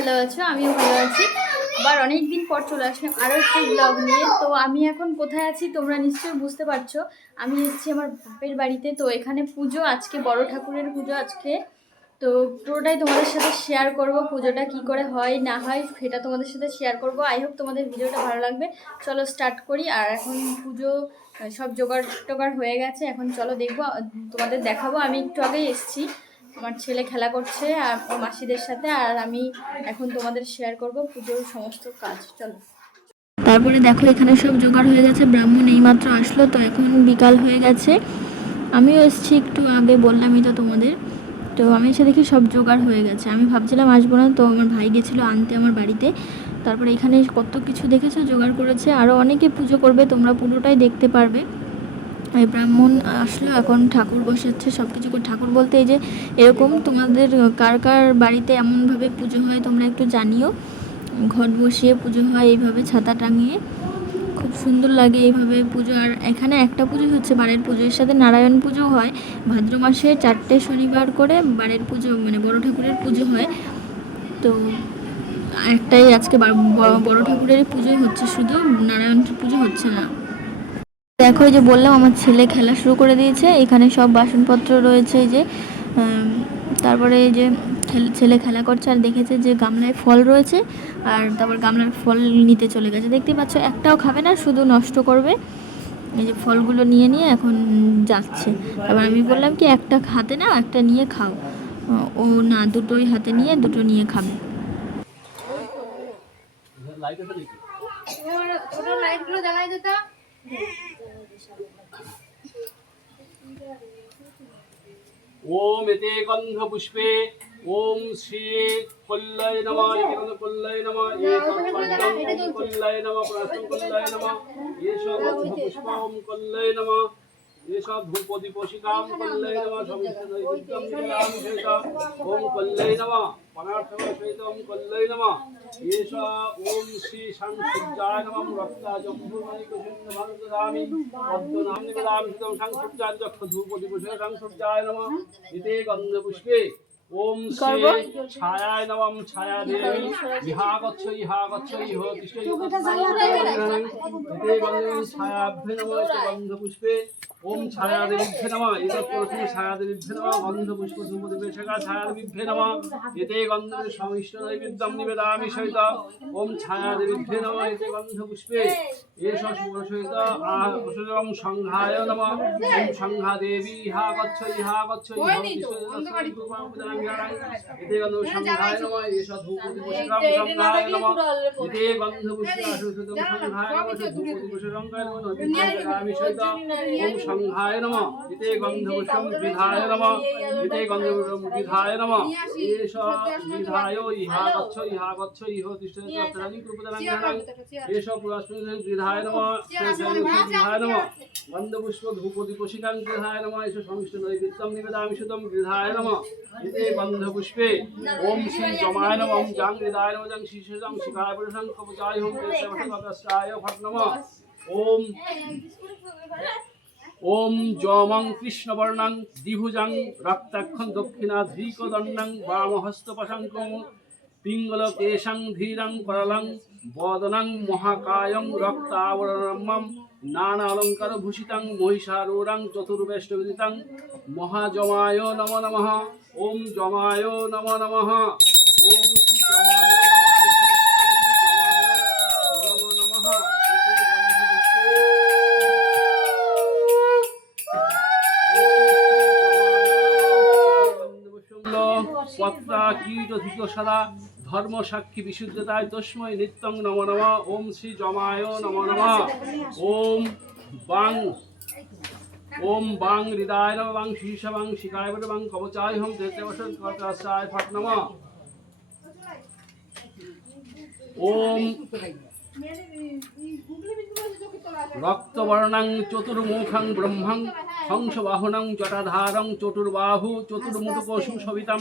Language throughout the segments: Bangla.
ভালো আছো? আমিও ভালো আছি। আবার অনেক দিন পর চলে আসলাম আরও একটি ব্লগ নিয়ে। তো আমি এখন কোথায় আছি তোমরা নিশ্চয়ই বুঝতে পারছ। আমি এসেছি আমার বাপের বাড়িতে। তো এখানে পুজো, আজকে বড় ঠাকুরের পুজো আজকে। তো পুরোটাই তোমাদের সাথে শেয়ার করব, পুজোটা কি করে হয়, না হয় সেটা তোমাদের সাথে শেয়ার করব। আই হোপ তোমাদের ভিডিওটা ভালো লাগবে। চলো স্টার্ট করি। আর এখন পুজো, সব জোগাড় টোগাড় হয়ে গেছে। এখন চলো দেখব, তোমাদের দেখাবো। আমি একটু আগেই এসেছি। আমার ছেলে খেলা করছে আর ওর মাসিদের সাথে আর আমি এখন তোমাদের শেয়ার করব পুজোর সমস্ত কাজ। চলো। তারপরে দেখো, এখানে সব জোগাড় হয়ে গেছে। ব্রাহ্মণ এইমাত্র আসলো, তো এখন বিকাল হয়ে গেছে। আমিও এসেছি একটু আগে, বললামই তো তোমাদের। তো আমি এসে দেখি সব জোগাড় হয়ে গেছে। আমি ভাবছিলাম আসব না, তো আমার ভাই গেছিল আনতে আমার বাড়িতে। তারপরে এখানে কত কিছু দেখেছ, জোগাড় করেছে। আরও অনেকে পুজো করবে, তোমরা পুরোটাই দেখতে পারবে। এই ব্রাহ্মণ আসলো, এখন ঠাকুর বসাচ্ছে সব কিছু করে। ঠাকুর বলতে এই যে, এরকম তোমাদের কার কার বাড়িতে এমনভাবে পুজো হয় তোমরা একটু জানিও। ঘট বসিয়ে পুজো হয় এইভাবে, ছাতা টাঙিয়ে। খুব সুন্দর লাগে এইভাবে পুজো। আর এখানে একটা পুজো হচ্ছে বাড়ির পুজোর সাথে নারায়ণ পুজো হয়। ভাদ্র মাসে চারটে শনিবার করে বাড়ির পুজো মানে বড় ঠাকুরের পুজো হয়। তো একটাই আজকে বড় ঠাকুরের পুজোই হচ্ছে, শুধু নারায়ণ পুজো হচ্ছে না। দেখো যে বললাম, আমার ছেলে খেলা শুরু করে দিয়েছে। এখানে সব বাসনপত্র রয়েছে যে তারপরে এই যে ছেলে খেলা করছে আর দেখেছে যে গামলায় ফল রয়েছে আর তারপর গামলার ফল নিতে চলে গেছে। দেখতে পাচ্ছ, একটাও খাবে না, শুধু নষ্ট করবে। এই যে ফলগুলো নিয়ে নিয়ে এখন যাচ্ছে। তারপর আমি বললাম কি, একটা হাতে না একটা নিয়ে খাও। ও না, দুটোই হাতে নিয়ে, দুটো নিয়ে খাবে। এতে গন্ধ পুষ্পে ওম শ্রী কল্যায় নমঃ এতে গন্ধ কল্যায় নমঃ এতৎ পদ্মং কল্যায় নমঃ প্রাসং কল্যায় নমঃ এষ গন্ধ পুষ্পম কল্যায় নমঃ এষ ধূপদি পোষিকাম কল্যায় নমঃ সমিষ্ট নৈবেদ্যম নিবেদামি সহিতা ওম কল্যায় নমঃ পনার্থম সহিতম কল্যায় নমঃ এষ ওম শ্রী সংসুজ্জায় নমঃ রক্তা জম্ভুমণি কুসুন্দ ভারতদামি পদ্মনাম নিবেদামি সুতম সংসুজ্জায় যক্ষ সংসুজ্জায় নমঃ। এতে গন্ধ পুষ্পে ওম ছায়ায় নমঃ ছায়া দেবী। ইহা গচ্ছ ইহা গচ্ছ ইহ ছায়াভ্যে নমঃ এতে গন্ধ পুষ্পে ওম ছায়া দেবীভ্যে নমঃ এতৎ প্রথমে ছায়া দেবীভ্যে নমঃ গন্ধ পুষ্প ধূপদি বেশকা ছায়া দেবীভ্যে নমঃ। এতে গন্ধ সমিষ্ট নৈবেদ্যম নিবেদামি সহিত। ওম ছায়া দেবীভ্যে নমঃ এতে এষ সংঘায় নমঃ। ওম সংঘা দেবী ইহা গচ্ছ ইহা গচ্ছ ইহ এতে গন্ধ সংঘায় নমঃ এষ ধূপদি পুষ্পম সংঘায় নমঃ। এতে গন্ধ পুষ্প আশুতম সংঘায় নমঃ ধূপদি পুষ্পম সংঘায় নমঃ নৈবেদ্যমি সহিত ওম সংঘায় নমঃ। এতে গন্ধ পুষ্পম বিধায় নমঃ এতে গন্ধ পুষ্পম বিধায় নমঃ এষ বিধায় ইহা গচ্ছ ইহা গচ্ছ গন্ধ পুষ্পে। ওম শ্রী জমায় নমঃ ওম জাং হৃদায় নমঃ জাং শিশুজাং শিখায় পুরুষং কবচায় হোম দেশায় ফট নমঃ। ওম ওম যমং কৃষ্ণবর্ণং দ্বিভুজাং রক্তাক্ষং দক্ষিণাধীকদণ্ডং বামহস্তপশঙ্কং পিঙ্গল কেশং ধীরং করলং বদনং মহাকায়ং রক্তাবরণম নানা অলঙ্কার ভূষিতং মহিষারূঢ়ং চতুর্বেষ্টবিদিতং মহাজমায় নম নমঃ ওম জমায় নম নমঃ ওম শ্রী সদা ধর্ম সাক্ষী বিশুদ্ধতায় তস্মৈ নিত্যং নম নম ওম শ্রী জমায় নম নম ওম বাং ওম বাং হৃদয় নম বাং শীর্ষ বাং শিকায় বট, বাং কবচায় হম দেতে বসত কটাশায় ফট নম। ওম রক্তবর্ণং চতুর্মুখং ব্রহ্মং হংসবাহনং জটাধারং চতুর্বাহু চতুর্মুটুক সুশোভিতং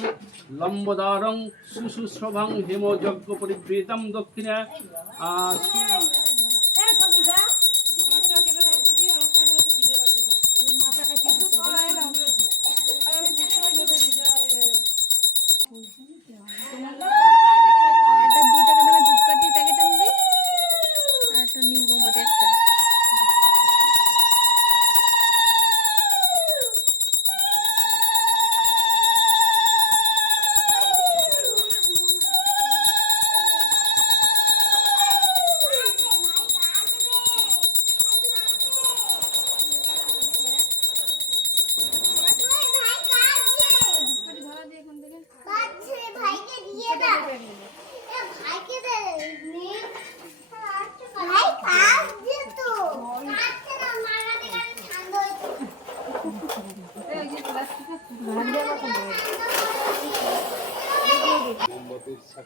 লম্বদারং সুশুশ্রভং হেমযজ্ঞ পরিবৃতম দক্ষিণে।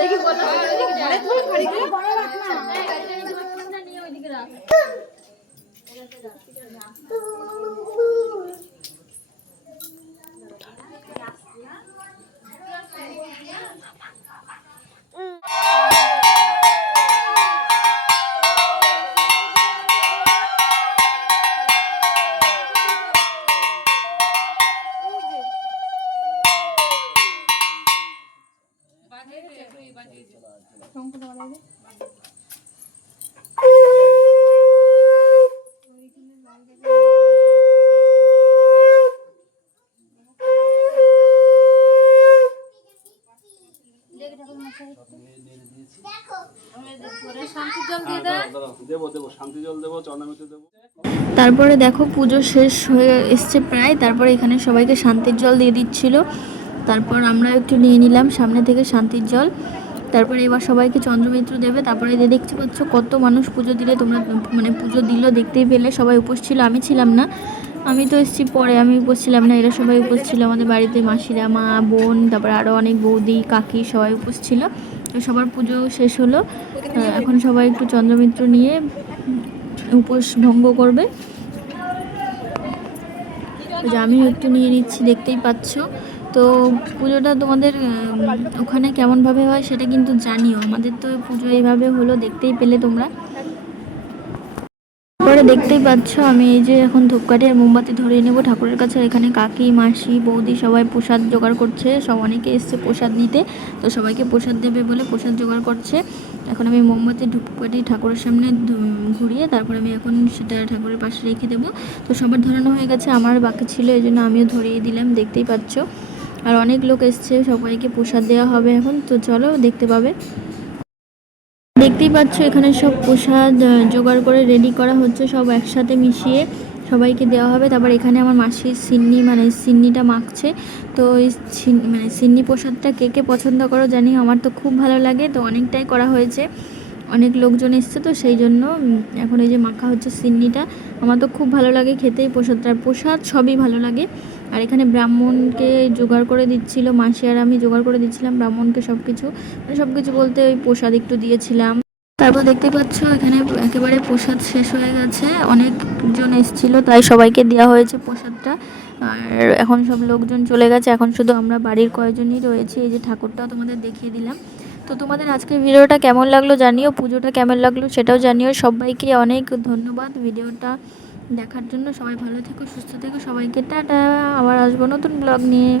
দেখি বলো ওইদিকে। হ্যাঁ, রাখ। তারপরে দেখো পুজো শেষ হয়ে এসছে প্রায়, তারপরে এখানে সবাইকে শান্তির জল দিয়ে দিচ্ছিল। তারপর আমরা একটু নিয়ে নিলাম সামনে থেকে শান্তির জল। তারপরে এবার সবাইকে চন্দ্রমিত্র দেবে। তারপরে যে দেখতে পাচ্ছ কত মানুষ পুজো দিলে তোমরা মানে পুজো দিল, দেখতেই পেলে, সবাই উপোস ছিল, আমি ছিলাম না। আমি তো এসেছি পরে, আমি উপোস ছিলাম না, এরা সবাই উপোস ছিল, আমাদের বাড়িতে মাসিরা, মা, বোন, তারপর আরও অনেক বৌদি, কাকি সবাই উপোস ছিল। সবার পুজো শেষ হলো। এখন সবাই একটু চন্দ্রমিত্র নিয়ে উপোস ভঙ্গ করবে। যে, আমিও একটু নিয়ে নিচ্ছি, দেখতেই পাচ্ছ। তো পুজোটা তোমাদের ওখানে কেমনভাবে হয় সেটা কিন্তু জানিও। আমাদের তো পুজো এইভাবে হলো, দেখতেই পেলে তোমরা। পরে দেখতেই পাচ্ছ, আমি এই যে এখন ধূপকাঠি আর মোমবাতি ধরিয়ে নেব। ঠাকুরের কাছে এখানে কাকি, মাসি, বৌদি সবাই প্রসাদ জোগাড় করছে। সব অনেকে এসছে প্রসাদ নিতে, তো সবাইকে প্রসাদ দেবে বলে প্রসাদ জোগাড় করছে। এখন আমি মোমবাতি, ধূপকাঠি ঠাকুরের সামনে ঘুরিয়ে তারপর আমি এখন সেটা ঠাকুরের পাশে রেখে দেবো। তো সবার ধরানো হয়ে গেছে, আমার বাকি ছিল, এই জন্য আমিও ধরিয়ে দিলাম, দেখতেই পাচ্ছ। আর অনেক লোক এসছে, সবাইকে প্রসাদ দেওয়া হবে এখন, তো চলো দেখতে পাবে। দেখতেই পাচ্ছ, এখানে সব প্রসাদ জোগাড় করে রেডি করা হচ্ছে, সব একসাথে মিশিয়ে সবাইকে দেওয়া হবে। তারপর এখানে আমার মাসির সিন্নি মানে সিন্নিটা মাখছে। তো সিন- মানে সিন্নি প্রসাদটা কে কে পছন্দ করো জানি, আমার তো খুব ভালো লাগে। তো অনেকটাই করা হয়েছে। অনেক লোকজন এসছে, তো সেই জন্য এখন এই যে মাখা হচ্ছে সিন্নিটা। আমার তো খুব ভালো লাগে খেতেই প্রসাদটা। প্রসাদ সবই ভালো লাগে। আর এখানে ব্রাহ্মণকে জোগাড় করে দিচ্ছিল, মাসি আর আমি জোগাড় করে দিচ্ছিলাম ব্রাহ্মণকে সব কিছু মানে সব কিছু বলতে ওই প্রসাদ একটু দিয়েছিলাম। তারপর দেখতে পাচ্ছ এখানে একেবারে প্রসাদ শেষ হয়ে গেছে। অনেকজন এসেছিল, তাই সবাইকে দেওয়া হয়েছে প্রসাদটা। আর এখন সব লোকজন চলে গেছে। এখন শুধু আমরা বাড়ির কয়েকজনই রয়েছে। এই যে ঠাকুরটাও তোমাদের দেখিয়ে দিলাম। তো তোমাদের আজকের ভিডিওটা কেমন লাগল জানিও, পুজোটা কেমন লাগল সেটাও জানিও। সবাইকে অনেক ধন্যবাদ। ভিডিওটা দেখার জন্য সবাই ভালো থেকো সুস্থ থেকো সবাইকে টাটা। আবার আসব নতুন ব্লগ নিয়ে।